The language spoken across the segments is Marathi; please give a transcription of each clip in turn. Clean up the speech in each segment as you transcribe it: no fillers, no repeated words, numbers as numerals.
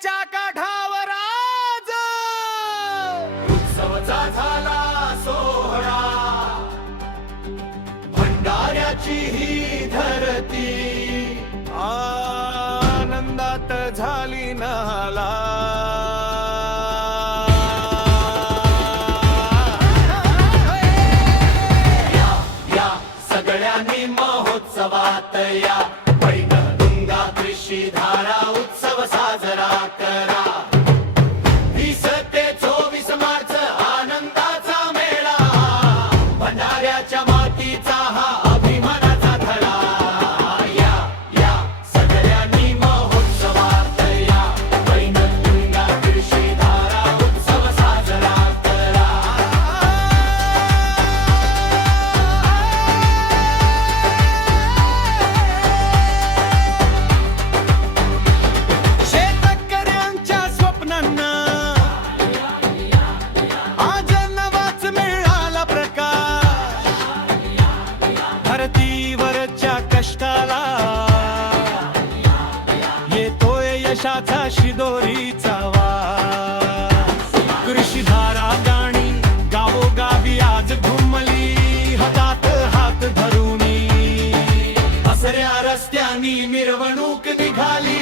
गंगेच्या काठावर आज उत्सवचा झाला सोहळा, भंडाऱ्याची ही धरती आनंदात झाली नहाला। या सगळ्यांनी महोत्सवात या, पैनगंगा कृषीधारा उत्सव साजरा करा। 20 ते 24 मार्च आनंदाचा मेळा, भंडाऱ्याच्या मातीचा हा अभिमानाचा धडा। या सगळ्यांनी महोत्सवात या, पैनगंगा कृषीधारा उत्सव साजरा करा। शेतकऱ्यांच्या स्वप्नांना आज नवाच मिळाला प्रकाश, धरतीवरच्या कष्टाला येतोय यशाचा शिदोरीचा वास। कृषीधारा गाणी गावोगावी आज घुमली, हातात हात धरूनी असऱ्या रस्त्यांनी मिरवणूक निघाली।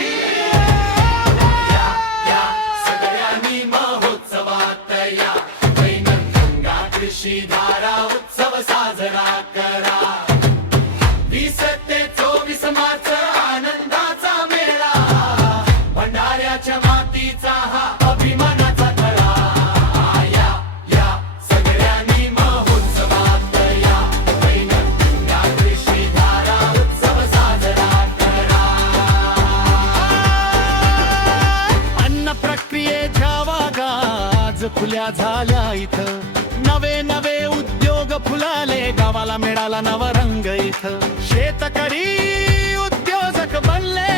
या सगळ्यांनी महोत्सवात या, पैनगंगा कृषीधारा उत्सव साजरा करा। 20 ते 24 मार्च आनंदाचा मेळा, भंडाऱ्याच्या मातीचा हा अभिमानाचा धडा। या सगळ्यांनी महोत्सवात या, पैनगंगा कृषीधारा उत्सव साजरा करा। अन्न प्रक्रियेच्या वागा आज खुल्या झाल्या इथं, नवे नवे उद्योग फुलाले, गावाला मिळाला नवा रंग इथं। शेतकरी उद्योजक बनले,